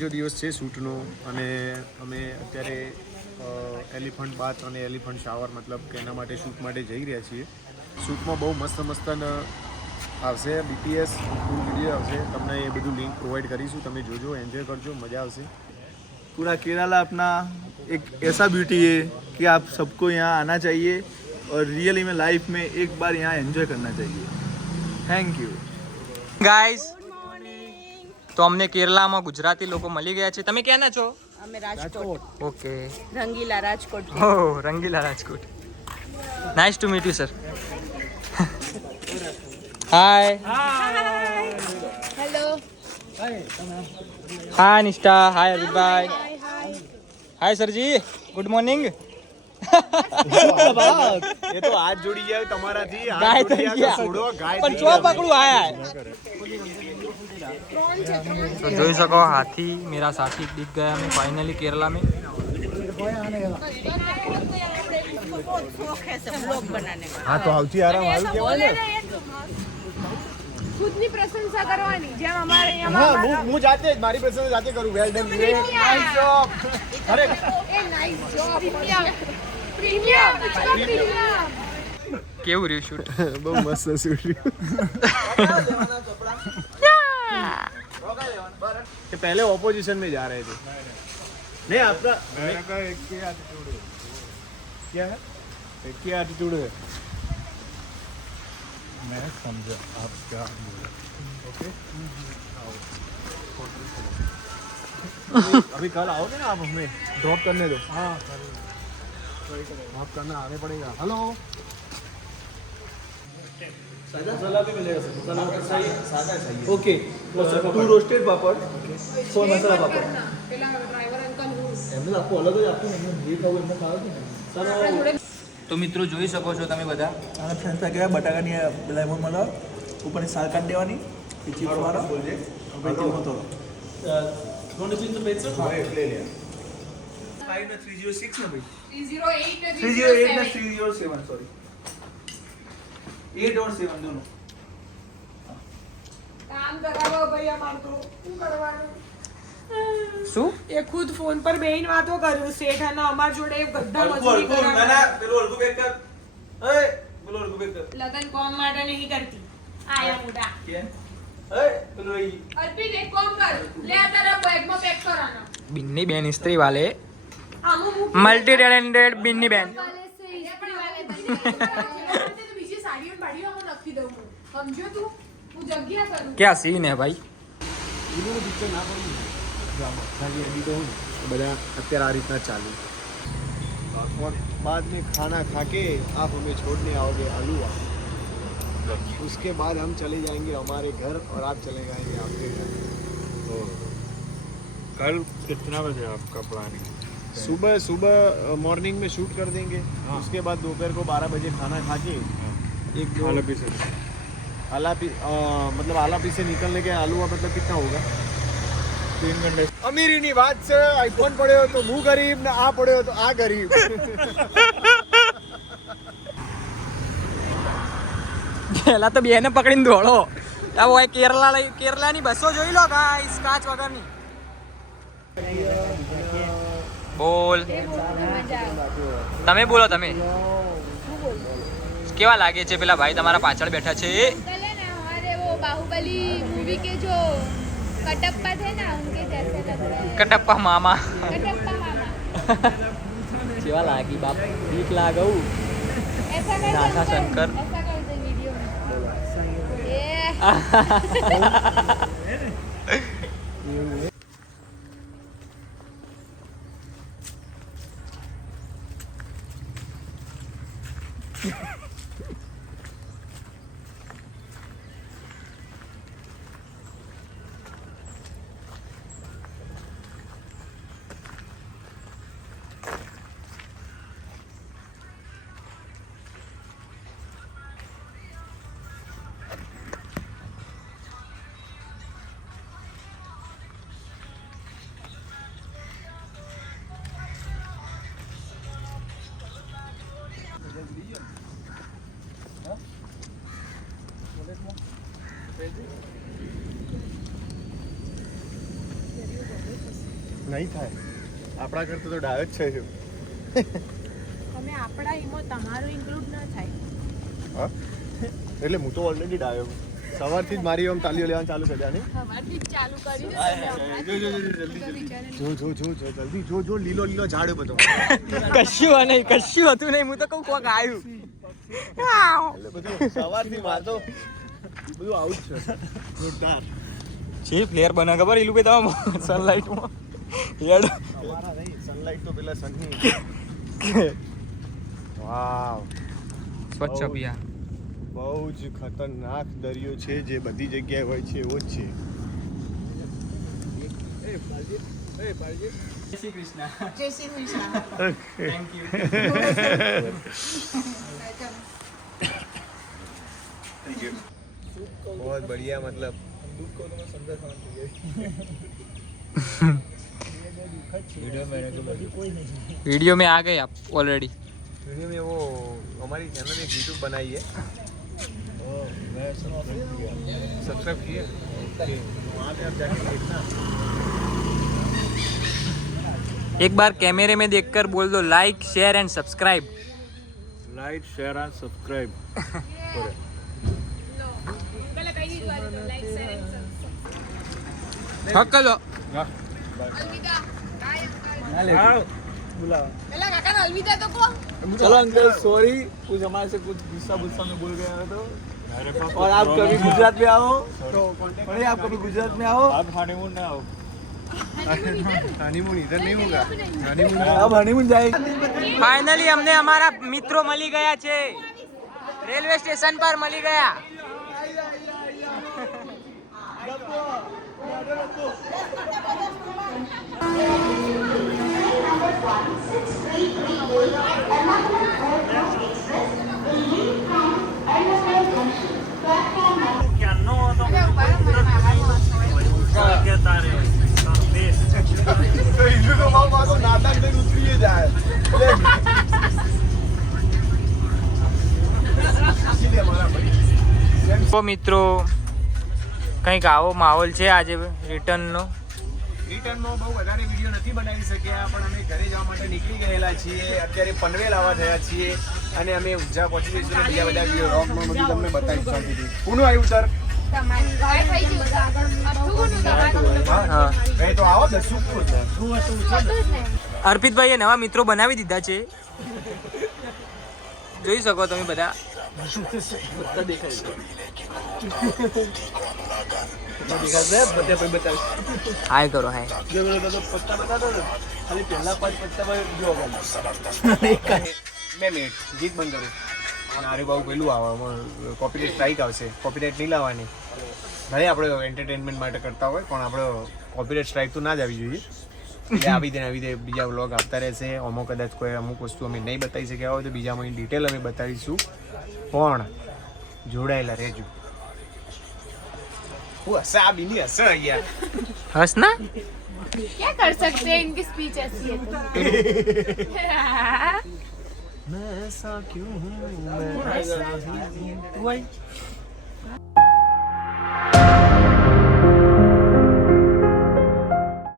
ત્રીજો દિવસ છે શૂટનો અને અમે અત્યારે એલિફન્ટ બાથ અને એલિફન્ટ શાવર મતલબ કે એના માટે શૂટ માટે જઈ રહ્યા છીએ. શૂટમાં બહુ મસ્ત આવશે, BTS ફૂલ વિડીયો આવશે, તમને એ બધું લિંક પ્રોવાઈડ કરીશું, તમે જોજો, एंजॉय करजो, मज़ा આવશે. पूरा केरला अपना एक ऐसा ब्यूटी है कि आप सबको यहाँ आना चाहिए और रियली में लाइफ में एक बार यहाँ एंजॉय करना चाहिए. Thank you guys. તો અમને કેરલામાં ગુજરાતી લોકો મળી ગયા છે. તમે ક્યાંના છો? અમે રાજકોટ. ઓકે. રંગીલા રાજકોટ. ઓહ, રંગીલા Rajkot. Nice to meet you sir. Hi. Hello. Hi Nishtha. Hi અભિભાઈ. Hi સરજી. Good morning. એ તો હાથ જોડી ગયા તમારાથી, ગાય થઈ ગયા પણ ચો પકડું આયા. तो જોઈ શકો હાથી मेरा साथी दिख गया हमें फाइनली केरला में. હા તો આવતી આરામ આવી કહેવાય ને. ખુદની પ્રશંસા કરવાની જેમ અમારે હા હું જાતે જ મારી પ્રશંસા જાતે કરું. Well done, nice job. અરે એ નાઇસ જોબ. પ્રીમિયમ. કેવું રહ્યું શૂટ? બહુ મસ્ત શૂટ રહ્યું. कि पहले ऑपोजिशन में जा रहे थे. नहीं आपका मेरा का एक ही एटीट्यूड है. क्या है? एक ही एटीट्यूड है. मैं समझा आप क्या बोल रहे. ओके अभी कल आओगे ना आप, हमें ड्रॉप करने दो. हाँ ड्रॉप करना आने पड़ेगा. हेलो सादा मसाला भी मिलेगा सर. मसाला चाहिए सादा चाहिए. ओके 2 रोस्टेड पापड़, 4 मसाला पापड़. પેલા ડ્રાઈવર અંકલ એમને આપો અલગ જ આપો ને, એમને જે ખાવું એમને ખાવ ને સર. તો મિત્રો જોઈ શકો છો તમે બધા આને ફેંસા ગયા બટાકાની લેમન મળો ઉપરની સાલ કાઢી દેવાની એ ચીઝ વાળા બોલજે ભાઈ તેલ મતો दोनों चीज तो बेच सकते हैं. ले लिया 5 ને 306 ને ભાઈ 308 ને 307 सॉरी 8 और 7 दोनों કામ કરાવો ભાઈ અમાર તો શું કરવાનું. શું એ ખુદ ફોન પર બેહીને વાતો કર્યું શેઠ અને અમાર જોડે ગદ્દા મજૂરી અલગુ ના કરાવે. ના પેલો અલગુ બેક કર. એ પેલો અલગુ બેક કર. લગન કોમ માટે નહીં કરતી આયા મોટા. કેમ એ પેલો ઈ અર્પિત એક કોમ કર લે આ તારા બેગમાં પેક કરાનો. બિન્ની બેન ઇસ્ત્રી વાલે આમો મૂક મલ્ટી ટેલેન્ટેડ બિન્ની બેન. બીજી સાડીઓ બાડીઓમાં નખી દઉં હું. સમજો તું હું જગ્યા કરું. क्या सीन है भाई. પિક્ચર ના પડ્યું ખાલી એડિટ हो બધા અત્યારે આ રીતના ચાલુ. और बाद में खाना खा के आप हमें छोड़ने आओगे आलूआ. उसके बाद हम चले जाएंगे हमारे घर और आप चले जाएंगे आपके घर. तो कल कितना बजे आपका प्लानिंग? सुबह मॉर्निंग में शूट कर देंगे. उसके बाद दोपहर को 12 बजे खाना खा के एक दो मतलब आलापी से निकलने के आलूआ मतलब कितना होगा 3 घंटे. अमीरी बात છે. આઈફોન પડ્યો તો હું ગરીબ ને આ પડ્યો તો આ ગરીબ. પેલા તો બેને પકડીને દોડો. આવો હોય કેરલાની બસો જોઈ લો ગાઈસ કાચ વગરની. બોલ તમે બોલો તમે કેવા લાગે છે પેલા ભાઈ તમારા પાછળ બેઠા છે. हमारे वो बाहुबली मूवी के जो कटप्पा थे ना उनके जैसे लग रहे हैं. કટપ્પા મામા कटप्पा मामा કેવા લાગી બાપ બીક લાગવું. ऐसा कर नासा शंकर. ऐसा कर दे वीडियो में ये નહીં થાય. આપણા કરતા તો ડાયો જ છે જો. તમે આપણા ઈમો તમારો ઇન્ક્લુડ ન થાય. હા એટલે હું તો ઓલરેડી ડાયો છું. સવારથી જ મારી આમ તાલીઓ લેવાનું ચાલુ કર્યા ને. સવારથી જ ચાલુ કરી દે જલ્દી જો લીલો લીલો ઝાડ બધો. કશું નહીં, કશું હતું નહીં. હું તો કહું કોક આવ્યું. એટલે બધું સવારથી મારતો બધું આવું જ છે. જોરદાર. જે ફ્લેર બના ખબર એ લોકો તમે સનલાઇટમાં હેડ અમારા નહીં સનલાઇટ તો પેલા સનની. વાવ સ્વચ્છ અભિયાન. બહુ જ ખતરનાક દરિયો છે જે બધી જગ્યાએ હોય છે એવો જ છે. શ્રી કૃષ્ણ. જય શ્રી કૃષ્ણ. Thank you. बहुत बढ़िया मतलब वीडियो में आ गए आप ऑलरेडी. वीडियो में वो हमारी चैनल एक यूट्यूब बनाई है. सब्सक्राइब किए वहाँ पे आप जाके देखना. एक बार कैमरे में देखकर बोल दो like share and subscribe. Like share and subscribe. પેલા કઈ દીધું આજે તો લાઈક શેર એન્ડ હકલો. અલવિદા બાય પેલા કાકાને અલવિદા તો કહો. चलो अंकल सॉरी कुछ हमारे से कुछ गुस्सा गुस्सा में बोल गया तो और आप कभी गुजरात में आओ तो अरे आप कभी गुजरात में आओ आप हनीमून ना आओ. हनीमून इधर नहीं होगा. हनीमून अब हनीमून जाएगा फाइनली हमने हमारा मित्रों મળી ગયા છે. રેલવે સ્ટેશન પર મળી ગયા. तो हिंदू तो माँ तो नाटक में उतरी जाए. इसीलिए हमारा भाई તો મિત્રો કંઈક આવો માહોલ છે આજે રિટર્નનો. રિટર્નમાં બહુ વધારે વિડીયો નથી બનાવી શક્યા પણ અમે ઘરે જવા માટે નીકળી ગયેલા છીએ. અત્યારે પનવેલ આવવા થયા છીએ અને અમે ઊંઝા પહોંચી જઈશું અને બીજા બધા વિડીયો રોકમાં બધું તમને બતાવીશું શાંતિથી. કોનું આવ્યું સર? તમારી ગાય થઈ ગયું અઠું તમારું હા. એ તો આવો ને શું હતું હતું જ ને અર્પિતભાઈએ નવા મિત્રો બનાવી દીધા છે. જોઈ શકો તમે બધા. હાય કરો હાય. पत्ता बता दो खाली पहला 5 पत्ता पर जो होगा 2 મિનિટ ગીત બંધ કરું. અરે બહુ પેલું આવે કોપીરાઇટ સ્ટ્રાઇક આવશે. કોપીરાઇટ નહીં લાવવાની. ભલે આપણે એન્ટરટેનમેન્ટ માટે કરતા હોય પણ આપણે કોપીરાઇટ સ્ટ્રાઇક તો ના જ આવી જોઈએ. એટલે આવી દે બીજા વ્લોગ આવતા રહેશે. અમુક કદાચ કોઈ અમુક વસ્તુ અમે નહીં બતાવી શક્યા હોય તો બીજામાં ઇન ડિટેલ અમે બતાવીશું. પણ જોડાયેલા રહેજો. હું હસા બીની હસા યાર. હસ ના. क्या कर सकते हैं इनकी स्पीच ऐसी है तो मैं ऐसा क्यों हूँ मैं ऐसा ही हूँ.